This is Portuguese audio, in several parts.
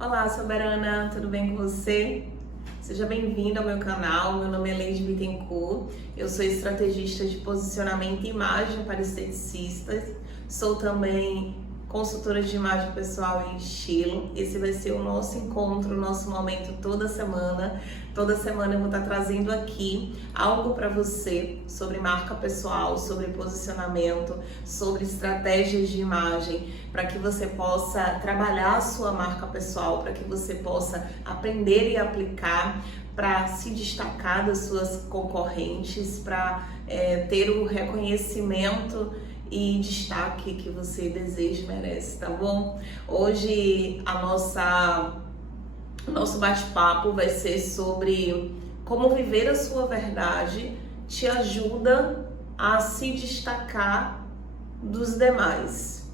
Olá, soberana, tudo bem com você? Seja bem-vindo ao meu canal. Meu nome é Leide Bittencourt, eu sou estrategista de posicionamento e imagem para esteticistas, sou também consultora de imagem pessoal e estilo. Esse vai ser o nosso encontro, o nosso momento toda semana. Toda semana eu vou estar trazendo aqui algo para você sobre marca pessoal, sobre posicionamento, sobre estratégias de imagem, para que você possa trabalhar a sua marca pessoal, para que você possa aprender e aplicar para se destacar das suas concorrentes, para ter o reconhecimento e destaque que você deseja e merece, tá bom? Hoje o nosso bate-papo vai ser sobre como viver a sua verdade te ajuda a se destacar dos demais.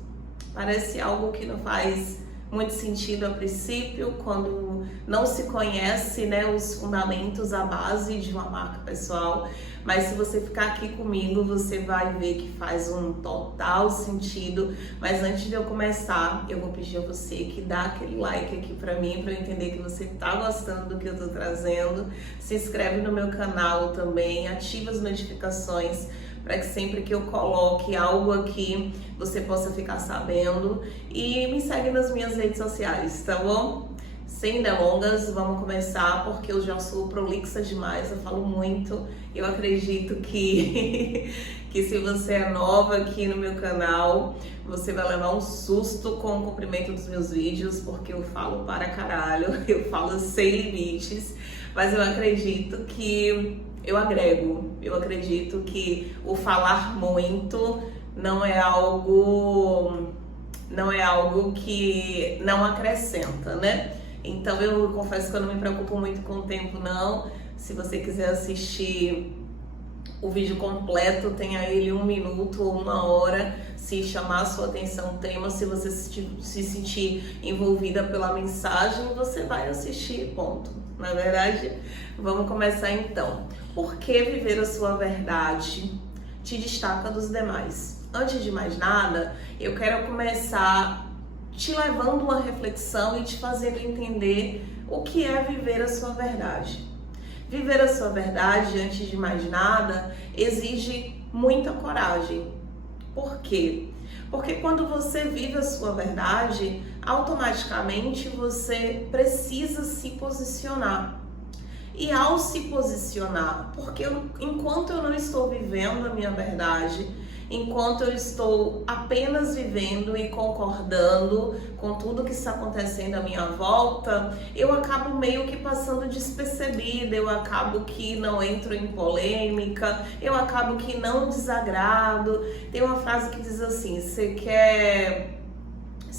Parece algo que não faz muito sentido a princípio, quando não se conhece, né, os fundamentos, a base de uma marca pessoal, mas se você ficar aqui comigo, você vai ver que faz um total sentido. Mas antes de eu começar, eu vou pedir a você que dá aquele like aqui pra mim, pra eu entender que você tá gostando do que eu tô trazendo. Se inscreve no meu canal também, ativa as notificações, para que sempre que eu coloque algo aqui, você possa ficar sabendo. E me segue nas minhas redes sociais, tá bom? Sem delongas, vamos começar, porque eu já sou prolixa demais, eu falo muito. Eu acredito que se você é nova aqui no meu canal, você vai levar um susto com o comprimento dos meus vídeos, porque eu falo para caralho, eu falo sem limites, mas eu acredito que eu agrego. Eu acredito que o falar muito não é algo que não acrescenta, né? Então eu confesso que eu não me preocupo muito com o tempo, não. Se você quiser assistir o vídeo completo, tenha ele 1 minuto ou 1 hora. Se chamar a sua atenção o tema, se você se sentir envolvida pela mensagem, você vai assistir, ponto. Na verdade, vamos começar então. Por que viver a sua verdade te destaca dos demais? Antes de mais nada, eu quero começar te levando uma reflexão e te fazendo entender o que é viver a sua verdade. Viver a sua verdade, antes de mais nada, exige muita coragem. Por quê? Porque quando você vive a sua verdade, automaticamente você precisa se posicionar. E ao se posicionar, porque enquanto eu não estou vivendo a minha verdade, enquanto eu estou apenas vivendo e concordando com tudo que está acontecendo à minha volta, eu acabo meio que passando despercebida, eu acabo que não entro em polêmica, eu acabo que não desagrado. Tem uma frase que diz assim: se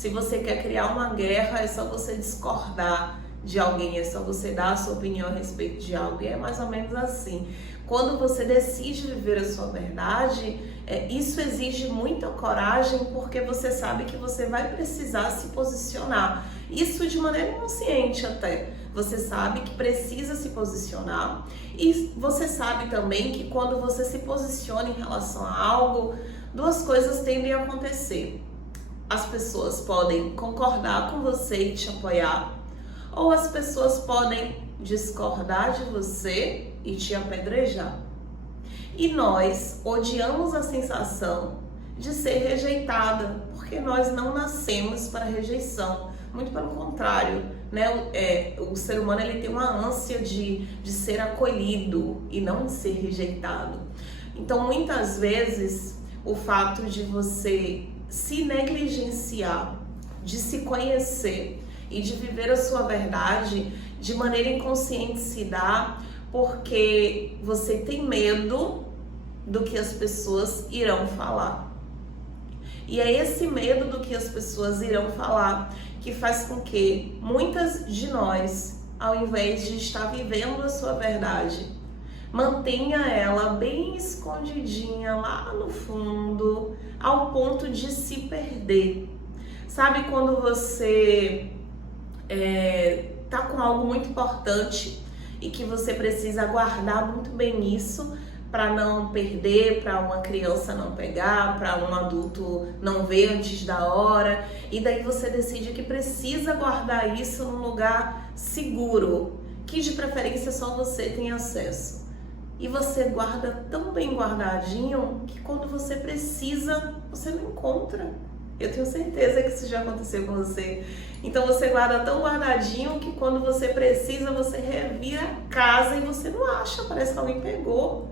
você quer criar uma guerra, é só você discordar de alguém, é só você dar a sua opinião a respeito de algo. E é mais ou menos assim. Quando você decide viver a sua verdade, isso exige muita coragem, porque você sabe que você vai precisar se posicionar. Isso de maneira inconsciente até. Você sabe que precisa se posicionar, e você sabe também que quando você se posiciona em relação a algo, duas coisas tendem a acontecer. As pessoas podem concordar com você e te apoiar, ou as pessoas podem discordar de você e te apedrejar. E nós odiamos a sensação de ser rejeitada, porque nós não nascemos para rejeição. Muito pelo contrário, né? O ser humano ele tem uma ânsia de ser acolhido e não de ser rejeitado. Então, muitas vezes, o fato de você se negligenciar, de se conhecer e de viver a sua verdade de maneira inconsciente se dá porque você tem medo do que as pessoas irão falar. E é esse medo do que as pessoas irão falar que faz com que muitas de nós, ao invés de estar vivendo a sua verdade, mantenha ela bem escondidinha lá no fundo, ao ponto de se perder. Sabe quando você tá com algo muito importante e que você precisa guardar muito bem isso, para não perder, para uma criança não pegar, para um adulto não ver antes da hora. E daí você decide que precisa guardar isso num lugar seguro, que de preferência só você tem acesso. E você guarda tão bem guardadinho que quando você precisa, você não encontra. Eu tenho certeza que isso já aconteceu com você. Então você guarda tão guardadinho que quando você precisa, você revira a casa e você não acha, parece que alguém pegou.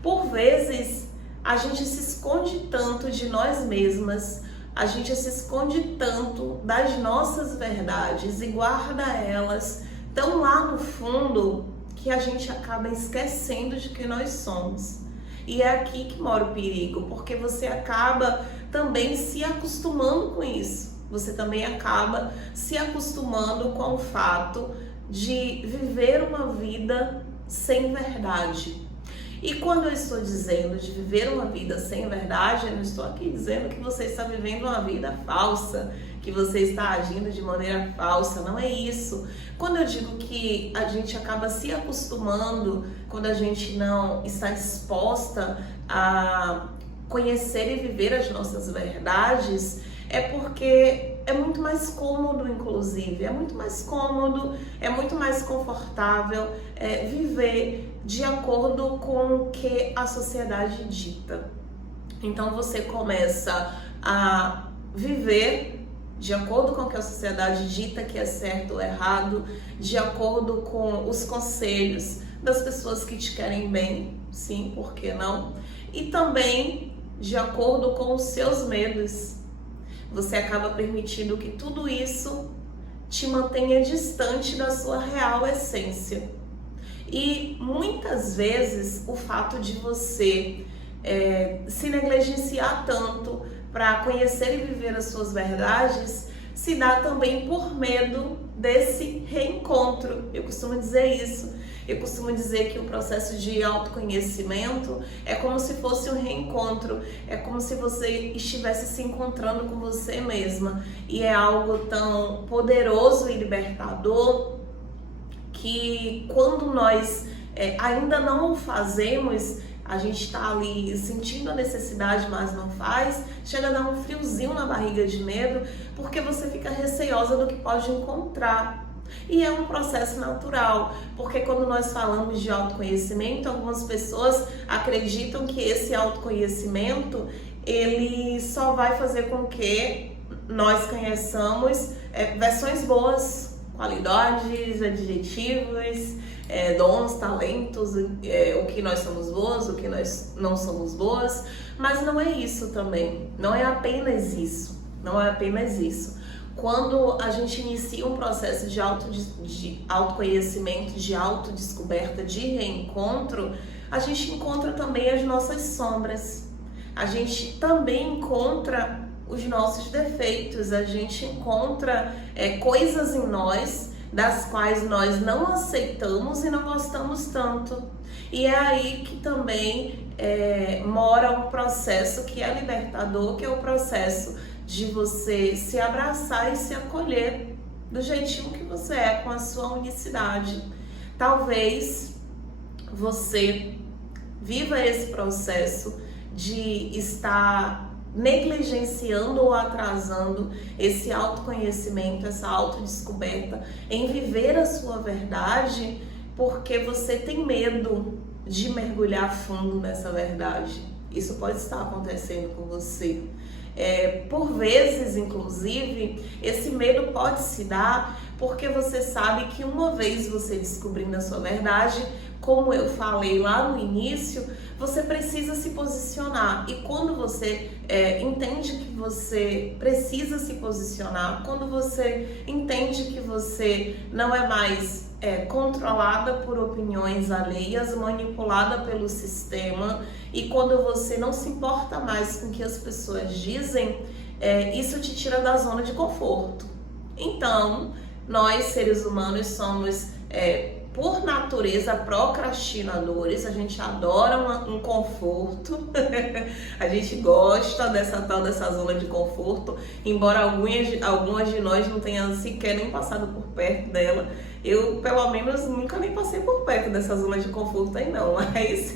Por vezes, a gente se esconde tanto de nós mesmas, a gente se esconde tanto das nossas verdades e guarda elas tão lá no fundo que a gente acaba esquecendo de quem nós somos. E é aqui que mora o perigo, porque você acaba também se acostumando com isso. Você também acaba se acostumando com o fato de viver uma vida sem verdade. E quando eu estou dizendo de viver uma vida sem verdade, eu não estou aqui dizendo que você está vivendo uma vida falsa, que você está agindo de maneira falsa, não é isso. Quando eu digo que a gente acaba se acostumando, quando a gente não está disposta a conhecer e viver as nossas verdades, é porque é muito mais cômodo, inclusive, é muito mais cômodo, é muito mais confortável viver de acordo com o que a sociedade dita. Então você começa a viver de acordo com o que a sociedade dita que é certo ou errado, de acordo com os conselhos das pessoas que te querem bem, sim, por que não? E também de acordo com os seus medos. Você acaba permitindo que tudo isso te mantenha distante da sua real essência. E muitas vezes o fato de você se negligenciar tanto para conhecer e viver as suas verdades se dá também por medo desse reencontro. Eu costumo dizer isso. Eu costumo dizer que o processo de autoconhecimento é como se fosse um reencontro, é como se você estivesse se encontrando com você mesma. E é algo tão poderoso e libertador que quando nós ainda não o fazemos, a gente está ali sentindo a necessidade, mas não faz, chega a dar um friozinho na barriga de medo, porque você fica receosa do que pode encontrar. E é um processo natural, porque quando nós falamos de autoconhecimento, algumas pessoas acreditam que esse autoconhecimento, ele só vai fazer com que nós conheçamos versões boas, qualidades, adjetivos, dons, talentos, o que nós somos boas, o que nós não somos boas, mas não é isso também, não é apenas isso, não é apenas isso. Quando a gente inicia um processo de autoconhecimento, de autodescoberta, de reencontro, a gente encontra também as nossas sombras, a gente também encontra os nossos defeitos, a gente encontra coisas em nós das quais nós não aceitamos e não gostamos tanto. E é aí que também mora um processo que é libertador, que é o processo de você se abraçar e se acolher do jeitinho que você é, com a sua unicidade. Talvez você viva esse processo de estar negligenciando ou atrasando esse autoconhecimento, essa autodescoberta, em viver a sua verdade, porque você tem medo de mergulhar fundo nessa verdade. Isso pode estar acontecendo com você. Por vezes, inclusive, esse medo pode se dar porque você sabe que uma vez você descobrindo a sua verdade, como eu falei lá no início, você precisa se posicionar. E quando você entende que você precisa se posicionar, quando você entende que você não é mais controlada por opiniões alheias, manipulada pelo sistema, e quando você não se importa mais com o que as pessoas dizem, isso te tira da zona de conforto. Então, nós seres humanos somos por natureza procrastinadores, a gente adora um conforto, a gente gosta dessa zona de conforto, embora algumas de nós não tenham sequer nem passado por perto dela. Eu, pelo menos, nunca nem passei por perto dessa zona de conforto aí não, mas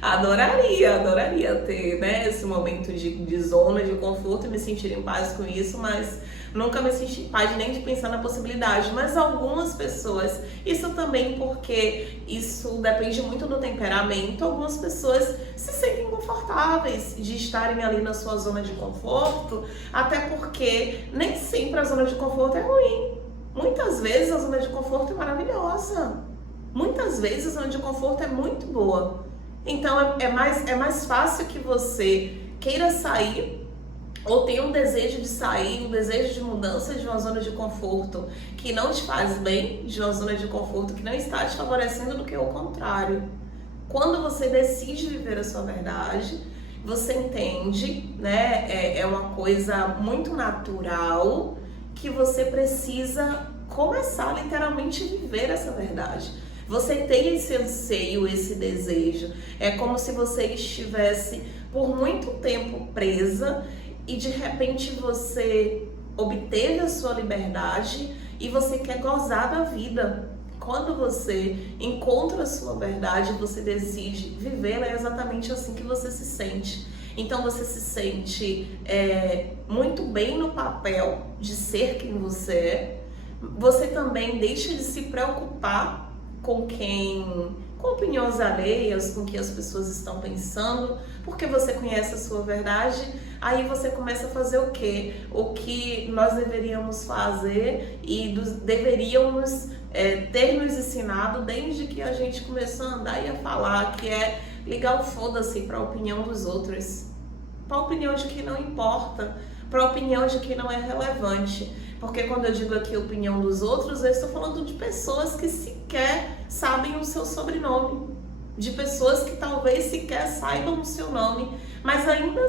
adoraria ter, né, esse momento de zona de conforto e me sentir em paz com isso, mas nunca me senti em paz nem de pensar na possibilidade. Mas algumas pessoas, isso também porque isso depende muito do temperamento, algumas pessoas se sentem confortáveis de estarem ali na sua zona de conforto, até porque nem sempre a zona de conforto é ruim. Muitas vezes a zona de conforto é maravilhosa. Muitas vezes a zona de conforto é muito boa. Então é mais fácil que você queira sair ou tenha um desejo de sair, um desejo de mudança de uma zona de conforto que não te faz bem, de uma zona de conforto que não está te favorecendo, do que o contrário. Quando você decide viver a sua verdade, você entende, né? É uma coisa muito natural que você precisa começar literalmente a viver essa verdade. Você tem esse anseio, esse desejo. É como se você estivesse por muito tempo presa e de repente você obteve a sua liberdade e você quer gozar da vida. Quando você encontra a sua verdade, você decide vivê-la, é exatamente assim que você se sente. Então você se sente muito bem no papel de ser quem você é. Você também deixa de se preocupar com opiniões alheias, com o que as pessoas estão pensando, porque você conhece a sua verdade. Aí você começa a fazer o quê? O que nós deveríamos fazer e deveríamos ter nos ensinado desde que a gente começou a andar e a falar, que é ligar o foda-se para a opinião dos outros, para a opinião de que não importa, para a opinião de que não é relevante. Porque quando eu digo aqui opinião dos outros, eu estou falando de pessoas que sequer sabem o seu sobrenome, de pessoas que talvez sequer saibam o seu nome, mas ainda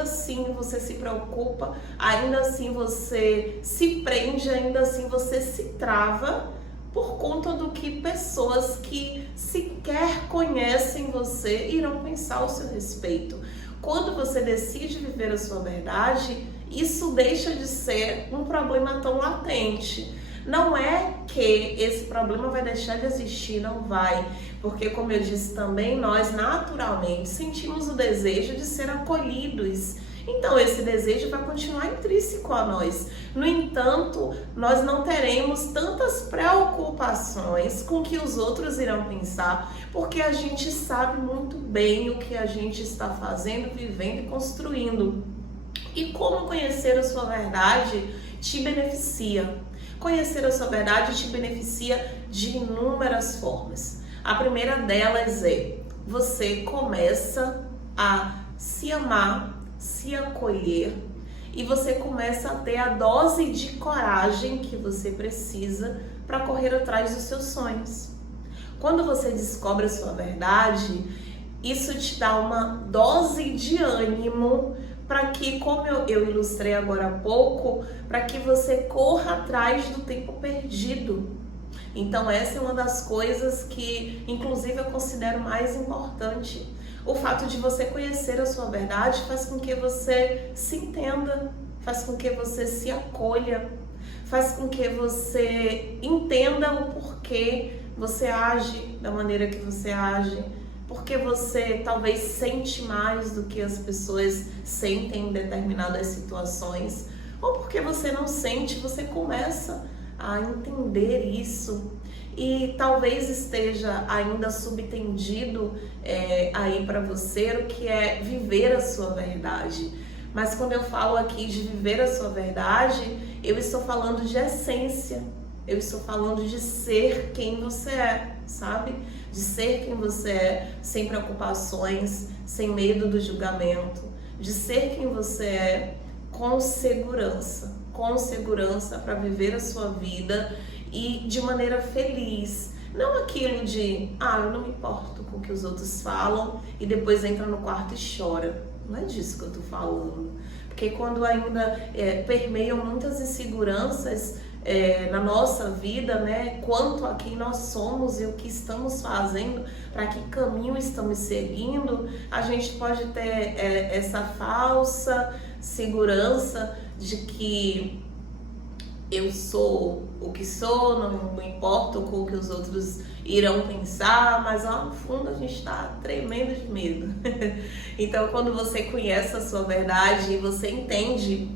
assim você se preocupa, ainda assim você se prende, ainda assim você se trava por conta do que pessoas que sequer conhecem você irão pensar ao seu respeito. Quando você decide viver a sua verdade, isso deixa de ser um problema tão latente. Não é que esse problema vai deixar de existir, não vai. Porque, como eu disse também, nós naturalmente sentimos o desejo de ser acolhidos. Então, esse desejo vai continuar intrínseco a nós. No entanto, nós não teremos tantas preocupações com o que os outros irão pensar, porque a gente sabe muito bem o que a gente está fazendo, vivendo e construindo. E como conhecer a sua verdade te beneficia? Conhecer a sua verdade te beneficia de inúmeras formas. A primeira delas é: você começa a se amar, se acolher, e você começa a ter a dose de coragem que você precisa para correr atrás dos seus sonhos. Quando você descobre a sua verdade, isso te dá uma dose de ânimo para que, como eu ilustrei agora há pouco, para que você corra atrás do tempo perdido. Então essa é uma das coisas que, inclusive, eu considero mais importante. O fato de você conhecer a sua verdade faz com que você se entenda, faz com que você se acolha, faz com que você entenda o porquê você age da maneira que você age, porque você talvez sente mais do que as pessoas sentem em determinadas situações, ou porque você não sente, você começa a entender isso. E talvez esteja ainda subtendido aí para você o que é viver a sua verdade. Mas quando eu falo aqui de viver a sua verdade, eu estou falando de essência. Eu estou falando de ser quem você é, sabe? De ser quem você é, sem preocupações, sem medo do julgamento. De ser quem você é com segurança para viver a sua vida e de maneira feliz. Não aquilo de, eu não me importo com o que os outros falam e depois entra no quarto e chora. Não é disso que eu tô falando. Porque quando ainda permeiam muitas inseguranças na nossa vida, né, quanto a quem nós somos e o que estamos fazendo, para que caminho estamos seguindo, a gente pode ter essa falsa segurança de que eu sou o que sou, não importa com o que os outros irão pensar, mas lá no fundo a gente está tremendo de medo. Então, quando você conhece a sua verdade e você entende,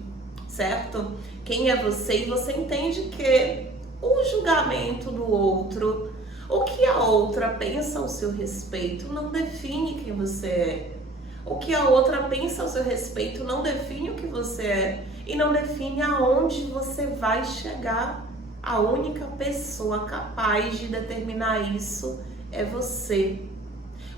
certo? Quem é você, e você entende que o julgamento do outro, o que a outra pensa ao seu respeito, não define quem você é. O que a outra pensa ao seu respeito não define o que você é e não define aonde você vai chegar. A única pessoa capaz de determinar isso é você.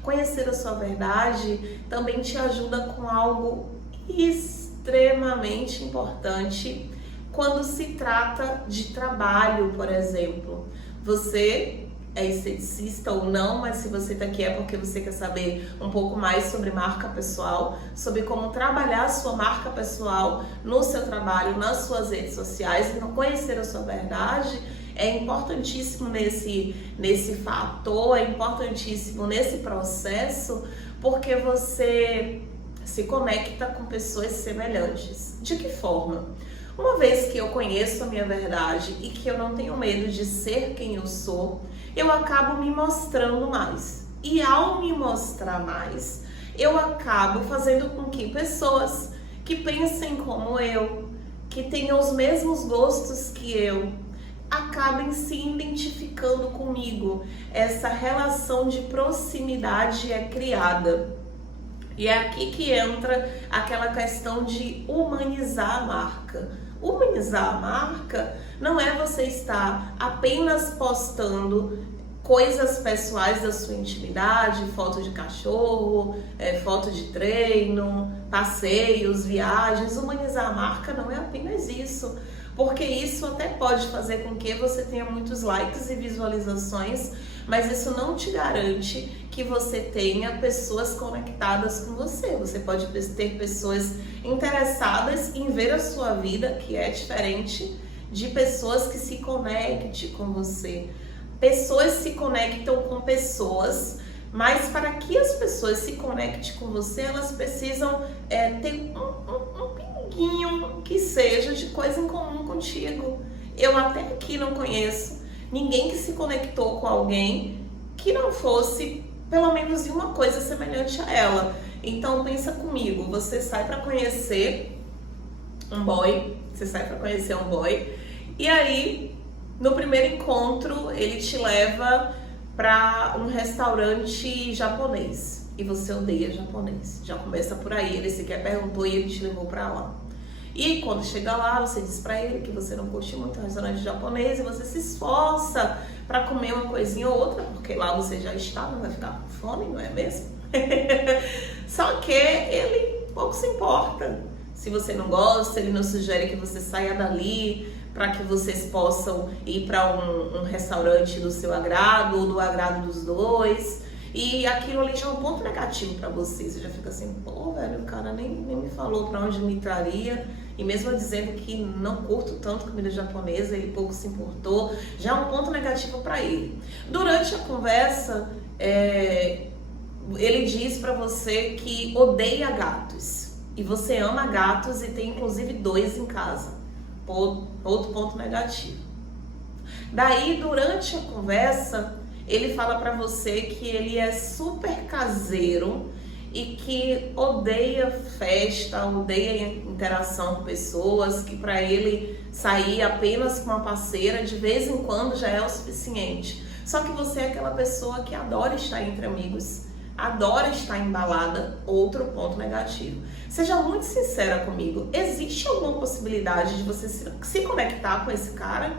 Conhecer a sua verdade também te ajuda com algo extremamente importante quando se trata de trabalho, por exemplo. Você é esteticista ou não, mas se você está aqui é porque você quer saber um pouco mais sobre marca pessoal, sobre como trabalhar a sua marca pessoal no seu trabalho, nas suas redes sociais. Então, conhecer a sua verdade é importantíssimo nesse fator, é importantíssimo nesse processo, porque você se conecta com pessoas semelhantes. De que forma? Uma vez que eu conheço a minha verdade e que eu não tenho medo de ser quem eu sou, eu acabo me mostrando mais. E ao me mostrar mais, eu acabo fazendo com que pessoas que pensem como eu, que tenham os mesmos gostos que eu, acabem se identificando comigo. Essa relação de proximidade é criada. E é aqui que entra aquela questão de humanizar a marca. Humanizar a marca não é você estar apenas postando coisas pessoais da sua intimidade, foto de cachorro, foto de treino, passeios, viagens. Humanizar a marca não é apenas isso, porque isso até pode fazer com que você tenha muitos likes e visualizações, mas isso não te garante que você tenha pessoas conectadas com você. Você pode ter pessoas interessadas em ver a sua vida, que é diferente de pessoas que se conectem com você. Pessoas se conectam com pessoas, mas para que as pessoas se conectem com você, elas precisam ter um pinguinho que seja de coisa em comum contigo. Eu até aqui não conheço ninguém que se conectou com alguém que não fosse pelo menos em uma coisa semelhante a ela. Então pensa comigo, você sai para conhecer um boy, e aí no primeiro encontro ele te leva para um restaurante japonês e você odeia japonês. Já começa por aí, ele sequer perguntou e ele te levou para lá. E quando chega lá, você diz pra ele que você não curte muito restaurante japonês e você se esforça pra comer uma coisinha ou outra, porque lá você já está, não vai ficar com fome, não é mesmo? Só que ele pouco se importa. Se você não gosta, ele não sugere que você saia dali para que vocês possam ir para um restaurante do seu agrado ou do agrado dos dois. E aquilo ali já é um ponto negativo pra você. Você já fica assim, pô, velho, o cara nem me falou pra onde me traria. E mesmo dizendo que não curto tanto comida japonesa, ele pouco se importou. Já é um ponto negativo pra ele. Durante a conversa, ele diz pra você que odeia gatos. E você ama gatos e tem inclusive 2 em casa. Outro ponto negativo. Daí, durante a conversa, ele fala pra você que ele é super caseiro e que odeia festa, odeia interação com pessoas, que pra ele sair apenas com uma parceira de vez em quando já é o suficiente. Só que você é aquela pessoa que adora estar entre amigos, adora estar em balada, outro ponto negativo. Seja muito sincera comigo, existe alguma possibilidade de você se conectar com esse cara?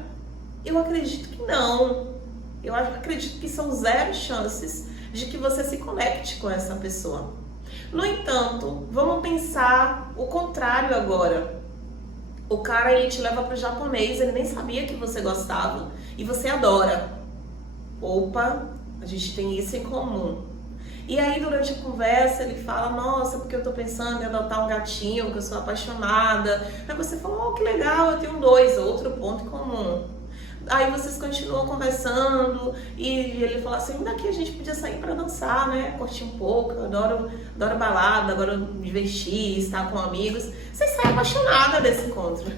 Eu acredito que não. Eu acredito que são 0 chances de que você se conecte com essa pessoa. No entanto, vamos pensar o contrário agora. O cara, ele te leva para o japonês, ele nem sabia que você gostava e você adora. Opa, a gente tem isso em comum. E aí, durante a conversa, ele fala, nossa, porque eu tô pensando em adotar um gatinho, que eu sou apaixonada. Aí você fala, oh, que legal, eu tenho 2, outro ponto em comum. Aí vocês continuam conversando e ele fala assim, daqui a gente podia sair pra dançar, né? Curtir um pouco, eu adoro balada, adoro me divertir, estar com amigos. Você sai apaixonada desse encontro.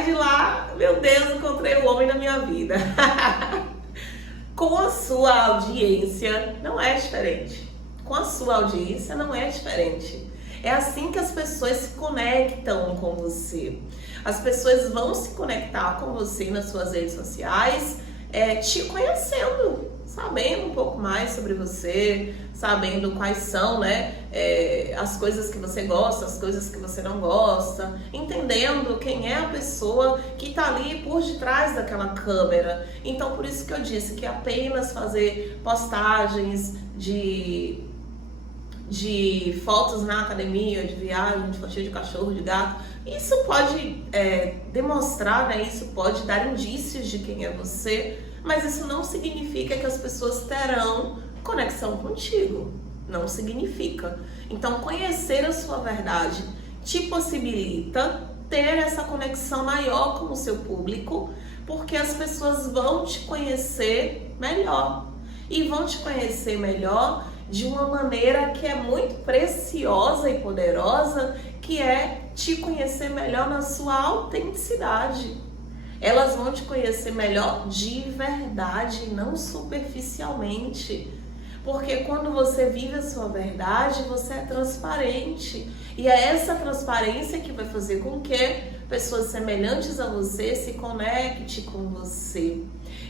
sai de lá, meu Deus, encontrei o homem da minha vida. Com a sua audiência não é diferente. Com a sua audiência não é diferente. É assim que as pessoas se conectam com você. As pessoas vão se conectar com você nas suas redes sociais, te conhecendo, sabendo um pouco mais sobre você, sabendo quais são, as coisas que você gosta, as coisas que você não gosta, entendendo quem é a pessoa que está ali por detrás daquela câmera. Então, por isso que eu disse que apenas fazer postagens de fotos na academia, de viagem, de fotinho de cachorro, de gato, isso pode demonstrar, isso pode dar indícios de quem é você, mas isso não significa que as pessoas terão conexão contigo. Não significa. Então, conhecer a sua verdade te possibilita ter essa conexão maior com o seu público, porque as pessoas vão te conhecer melhor. E vão te conhecer melhor de uma maneira que é muito preciosa e poderosa, que é te conhecer melhor na sua autenticidade. Elas vão te conhecer melhor de verdade, não superficialmente. Porque quando você vive a sua verdade, você é transparente. E é essa transparência que vai fazer com que pessoas semelhantes a você se conectem com você.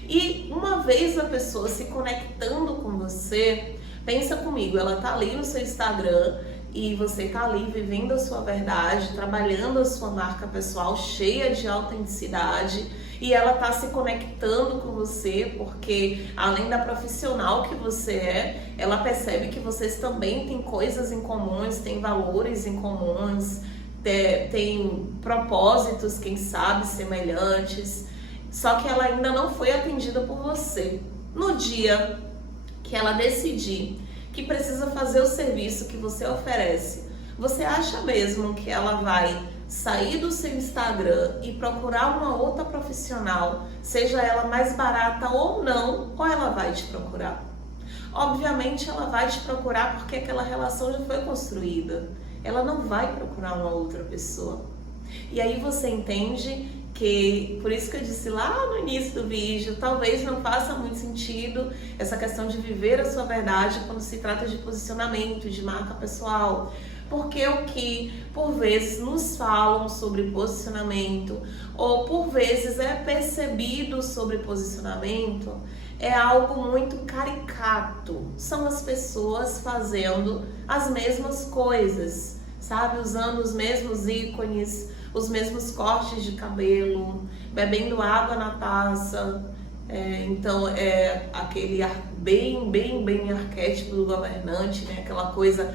E uma vez a pessoa se conectando com você, pensa comigo, ela tá ali no seu Instagram e você tá ali vivendo a sua verdade, trabalhando a sua marca pessoal cheia de autenticidade, e ela tá se conectando com você porque, além da profissional que você é, ela percebe que vocês também têm coisas em comuns, têm valores em comuns, tem propósitos, quem sabe, semelhantes, só que ela ainda não foi atendida por você. No dia que ela decidir que precisa fazer o serviço que você oferece, você acha mesmo que ela vai sair do seu Instagram e procurar uma outra profissional, seja ela mais barata ou não, ou ela vai te procurar? Obviamente ela vai te procurar porque aquela relação já foi construída. Ela não vai procurar uma outra pessoa. E aí você entende que, por isso que eu disse lá no início do vídeo, talvez não faça muito sentido essa questão de viver a sua verdade quando se trata de posicionamento, de marca pessoal. Porque o que por vezes nos falam sobre posicionamento, ou por vezes é percebido sobre posicionamento, é algo muito caricato. São as pessoas fazendo as mesmas coisas, sabe? Usando os mesmos ícones, os mesmos cortes de cabelo, bebendo água na taça. Então é aquele bem arquétipo do governante, né? Aquela coisa,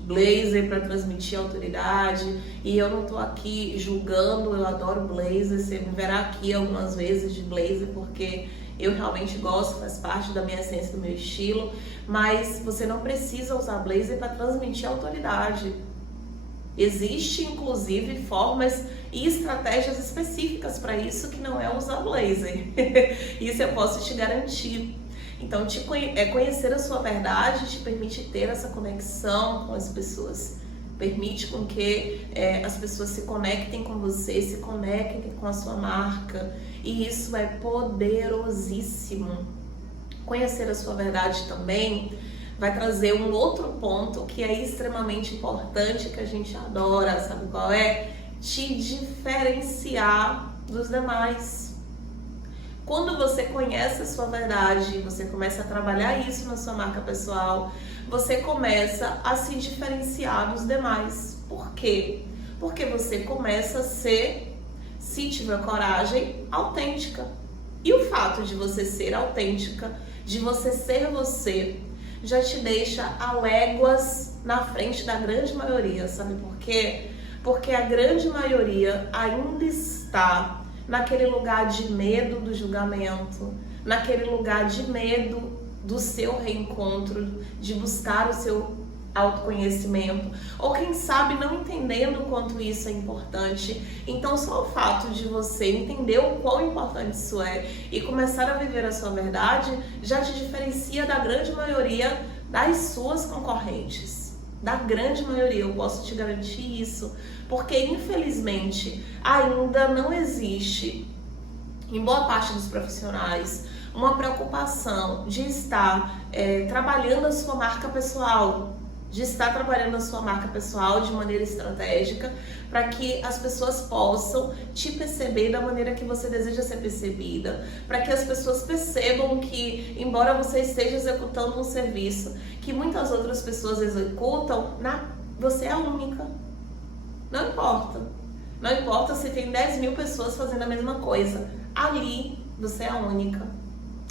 blazer para transmitir autoridade. E eu não tô aqui julgando, eu adoro blazer, você me verá aqui algumas vezes de blazer, porque eu realmente gosto, faz parte da minha essência, do meu estilo, mas você não precisa usar blazer para transmitir autoridade. Existe, inclusive, formas e estratégias específicas para isso, que não é usar blazer. Isso eu posso te garantir. Então, conhecer a sua verdade te permite ter essa conexão com as pessoas. Permite com que as pessoas se conectem com você, se conectem com a sua marca. E isso é poderosíssimo. Conhecer a sua verdade também vai trazer um outro ponto que é extremamente importante, que a gente adora, sabe qual é? Te diferenciar dos demais. Quando você conhece a sua verdade, você começa a trabalhar isso na sua marca pessoal, você começa a se diferenciar dos demais. Por quê? Porque você começa a ser, se tiver coragem, autêntica. E o fato de você ser autêntica, de você ser você, já te deixa a léguas na frente da grande maioria, sabe por quê? Porque a grande maioria ainda está naquele lugar de medo do julgamento, naquele lugar de medo do seu reencontro, de buscar o seu autoconhecimento, ou quem sabe não entendendo o quanto isso é importante. Então só o fato de você entender o quão importante isso é e começar a viver a sua verdade já te diferencia da grande maioria das suas concorrentes. Da grande maioria, eu posso te garantir isso, porque infelizmente ainda não existe, em boa parte dos profissionais, uma preocupação de estar trabalhando a sua marca pessoal, de maneira estratégica, para que as pessoas possam te perceber da maneira que você deseja ser percebida, para que as pessoas percebam que, embora você esteja executando um serviço que muitas outras pessoas executam, você é a única. Não importa. Não importa se tem 10 mil pessoas fazendo a mesma coisa. Ali, você é a única.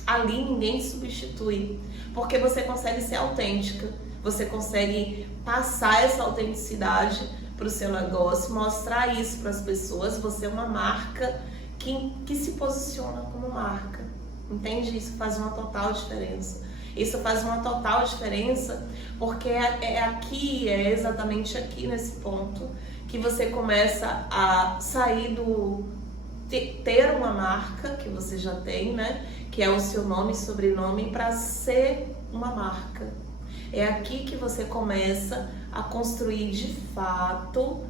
Ali ninguém te substitui, porque você consegue ser autêntica. Você consegue passar essa autenticidade para o seu negócio, mostrar isso para as pessoas. Você é uma marca que se posiciona como marca. Entende? Isso faz uma total diferença. Isso faz uma total diferença porque é exatamente aqui nesse ponto que você começa a sair do ter uma marca que você já tem, né? Que é o seu nome e sobrenome, para ser uma marca. É aqui que você começa a construir de fato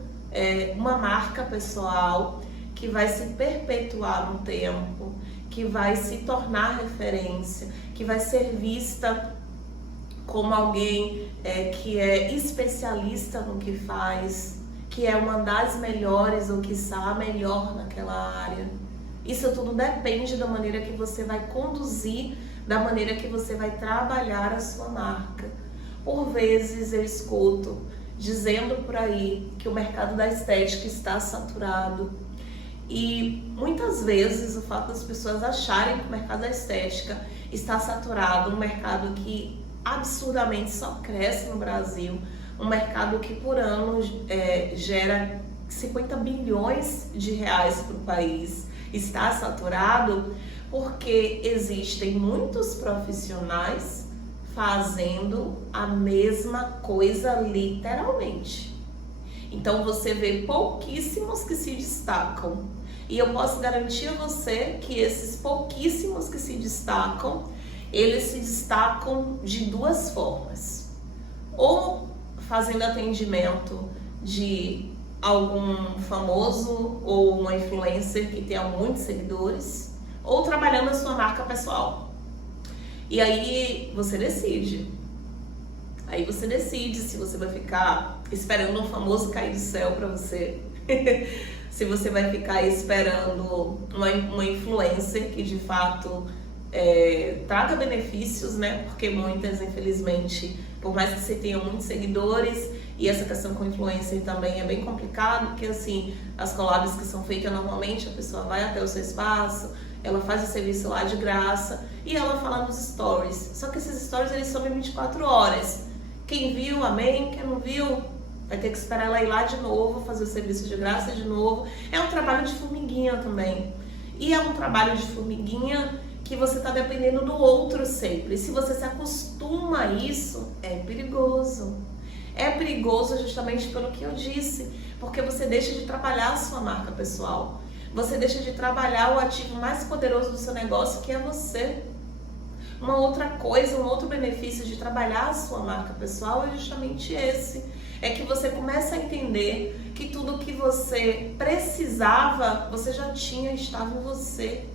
uma marca pessoal que vai se perpetuar no tempo, que vai se tornar referência, que vai ser vista como alguém que é especialista no que faz, que é uma das melhores ou quiçá a melhor naquela área. Isso tudo depende da maneira que você vai conduzir, da maneira que você vai trabalhar a sua marca. Por vezes eu escuto dizendo por aí que o mercado da estética está saturado. E muitas vezes o fato das pessoas acharem que o mercado da estética está saturado, um mercado que absurdamente só cresce no Brasil, um mercado que por ano gera 50 bilhões de reais para o país, está saturado porque existem muitos profissionais fazendo a mesma coisa literalmente. Então você vê pouquíssimos que se destacam. E eu posso garantir a você que esses pouquíssimos que se destacam, eles se destacam de duas formas. Ou fazendo atendimento de algum famoso ou uma influencer que tenha muitos seguidores, ou trabalhando a sua marca pessoal. E aí você decide. Aí você decide se você vai ficar esperando um famoso cair do céu para você, se você vai ficar esperando uma influencer que de fato traga benefícios, né? Porque muitas, infelizmente, por mais que você tenha muitos seguidores, e essa questão com influencer também é bem complicado, porque assim, as collabs que são feitas normalmente, a pessoa vai até o seu espaço, ela faz o serviço lá de graça e ela fala nos stories. Só que esses stories eles são 24 horas. Quem viu, amém. Quem não viu, vai ter que esperar ela ir lá de novo, fazer o serviço de graça de novo. É um trabalho de formiguinha também. E é um trabalho de formiguinha que você está dependendo do outro sempre. E se você se acostuma a isso, é perigoso. É perigoso justamente pelo que eu disse, porque você deixa de trabalhar a sua marca pessoal. Você deixa de trabalhar o ativo mais poderoso do seu negócio, que é você. Uma outra coisa, um outro benefício de trabalhar a sua marca pessoal é justamente esse. É que você começa a entender que tudo que você precisava, você já tinha, estava em você.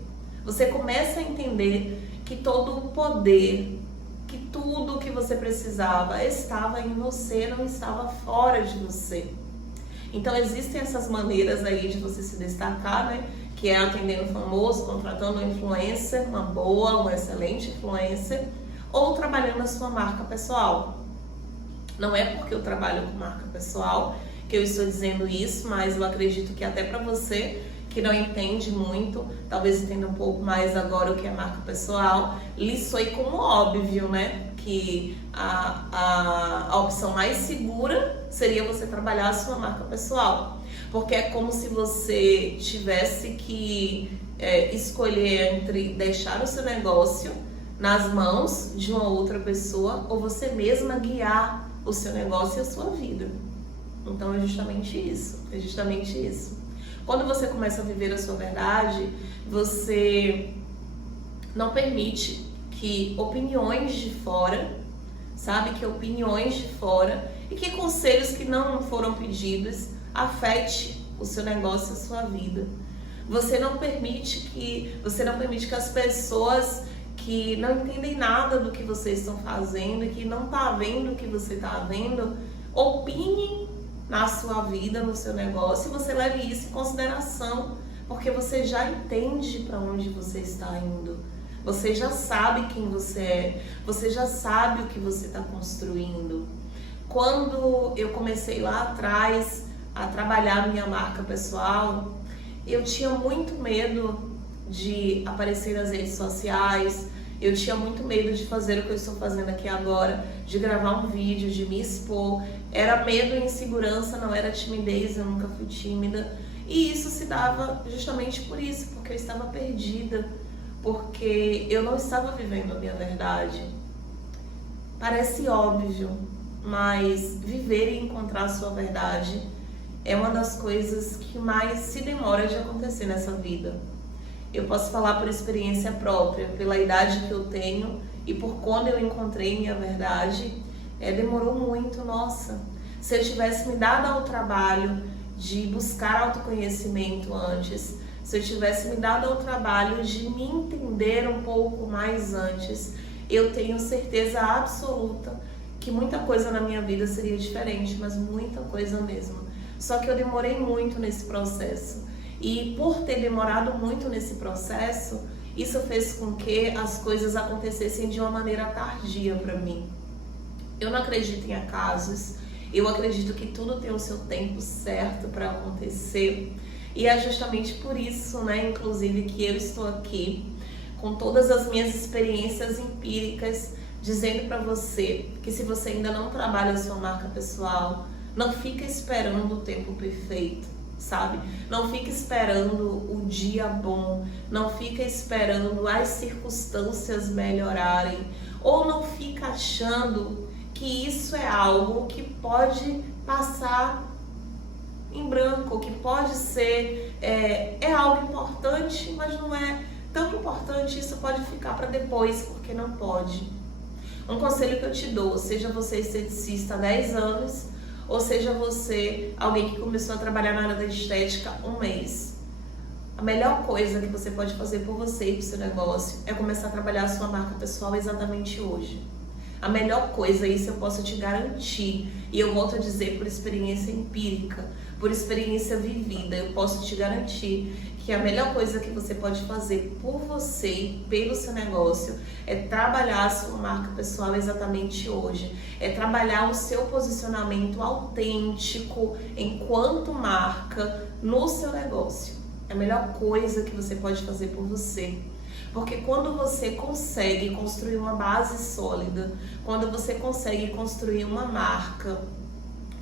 Você começa a entender que todo o poder, que tudo que você precisava estava em você, não estava fora de você. Então existem essas maneiras aí de você se destacar, né? Que é atendendo um famoso, contratando um influencer, uma boa, uma excelente influencer, ou trabalhando a sua marca pessoal. Não é porque eu trabalho com marca pessoal que eu estou dizendo isso, mas eu acredito que até para você que não entende muito, talvez entenda um pouco mais agora o que é marca pessoal, lhe soe como óbvio, né? Que a opção mais segura seria você trabalhar a sua marca pessoal. Porque é como se você tivesse que escolher entre deixar o seu negócio nas mãos de uma outra pessoa ou você mesma guiar o seu negócio e a sua vida. Então é justamente isso. Quando você começa a viver a sua verdade, você não permite que opiniões de fora, sabe? Que opiniões de fora, e que conselhos que não foram pedidos afete o seu negócio e a sua vida. Você não permite que as pessoas que não entendem nada do que vocês estão fazendo e que não tá vendo o que você está vendo, opinem na sua vida, no seu negócio, e você leve isso em consideração, porque você já entende para onde você está indo. Você já sabe quem você é, você já sabe o que você está construindo. Quando eu comecei lá atrás a trabalhar minha marca pessoal, eu tinha muito medo de aparecer nas redes sociais, eu tinha muito medo de fazer o que eu estou fazendo aqui agora, de gravar um vídeo, de me expor. Era medo e insegurança, não era timidez, eu nunca fui tímida. E isso se dava justamente por isso, porque eu estava perdida, porque eu não estava vivendo a minha verdade. Parece óbvio, mas viver e encontrar a sua verdade é uma das coisas que mais se demora de acontecer nessa vida. Eu posso falar por experiência própria, pela idade que eu tenho e por quando eu encontrei minha verdade, demorou muito, nossa. Se eu tivesse me dado ao trabalho de buscar autoconhecimento antes, se eu tivesse me dado ao trabalho de me entender um pouco mais antes, eu tenho certeza absoluta que muita coisa na minha vida seria diferente, mas muita coisa mesmo. Só que eu demorei muito nesse processo. E por ter demorado muito nesse processo, isso fez com que as coisas acontecessem de uma maneira tardia para mim. Eu não acredito em acasos, eu acredito que tudo tem o seu tempo certo para acontecer. E é justamente por isso, inclusive, que eu estou aqui com todas as minhas experiências empíricas, dizendo para você que se você ainda não trabalha a sua marca pessoal, não fica esperando o tempo perfeito, sabe? Não fica esperando o dia bom, não fica esperando as circunstâncias melhorarem, ou não fica achando que isso é algo que pode passar em branco, que pode ser, é algo importante, mas não é tão importante, isso pode ficar para depois, porque não pode. Um conselho que eu te dou, seja você esteticista há 10 anos, ou seja você alguém que começou a trabalhar na área da estética 1 mês. A melhor coisa que você pode fazer por você e pro seu negócio é começar a trabalhar a sua marca pessoal exatamente hoje. A melhor coisa, isso eu posso te garantir, e eu volto a dizer por experiência empírica, por experiência vivida, eu posso te garantir que a melhor coisa que você pode fazer por você e pelo seu negócio é trabalhar a sua marca pessoal exatamente hoje. É trabalhar o seu posicionamento autêntico enquanto marca no seu negócio. É a melhor coisa que você pode fazer por você. Porque quando você consegue construir uma base sólida, quando você consegue construir uma marca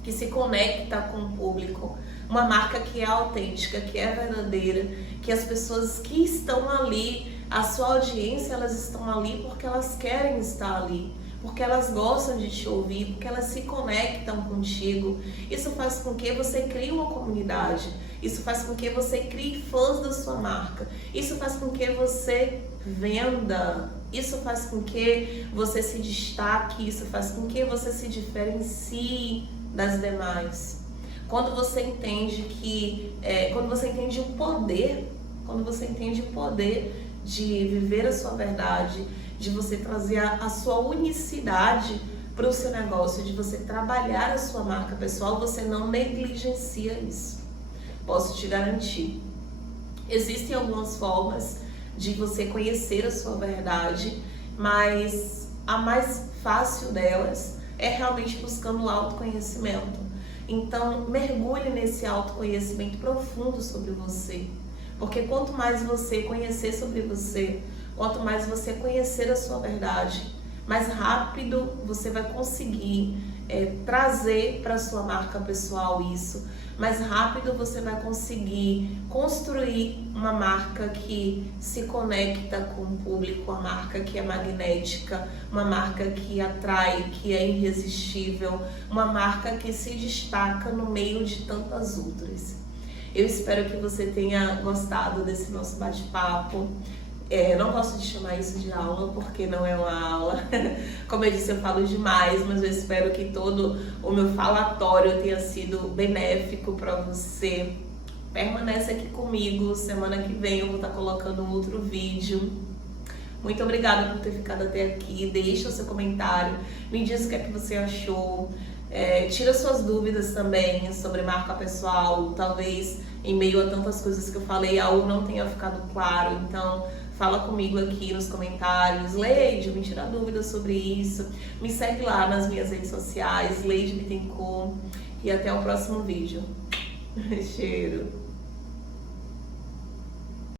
que se conecta com o público, uma marca que é autêntica, que é verdadeira, que as pessoas que estão ali, a sua audiência, elas estão ali porque elas querem estar ali, porque elas gostam de te ouvir, porque elas se conectam contigo. Isso faz com que você crie uma comunidade, isso faz com que você crie fãs da sua marca, isso faz com que você venda, isso faz com que você se destaque, isso faz com que você se diferencie das demais. Quando você entende quando você entende o poder de viver a sua verdade, de você trazer a sua unicidade para o seu negócio, de você trabalhar a sua marca pessoal, você não negligencia isso. Posso te garantir. Existem algumas formas de você conhecer a sua verdade, mas a mais fácil delas é realmente buscando o autoconhecimento. Então, mergulhe nesse autoconhecimento profundo sobre você. Porque quanto mais você conhecer sobre você, quanto mais você conhecer a sua verdade, mais rápido você vai conseguir trazer para a sua marca pessoal isso. Mais rápido você vai conseguir construir uma marca que se conecta com o público, uma marca que é magnética, uma marca que atrai, que é irresistível, uma marca que se destaca no meio de tantas outras. Eu espero que você tenha gostado desse nosso bate-papo. Não gosto de chamar isso de aula, porque não é uma aula. Como eu disse, eu falo demais, mas eu espero que todo o meu falatório tenha sido benéfico para você. Permanece aqui comigo, semana que vem eu vou estar colocando um outro vídeo. Muito obrigada por ter ficado até aqui, deixa o seu comentário, me diz o que é que você achou. Tira suas dúvidas também sobre marca pessoal, talvez em meio a tantas coisas que eu falei algo não tenha ficado claro, então fala comigo aqui nos comentários. Leide, me tira dúvidas sobre isso, me segue lá nas minhas redes sociais, Leide Bittencourt, e até o próximo vídeo. Cheiro!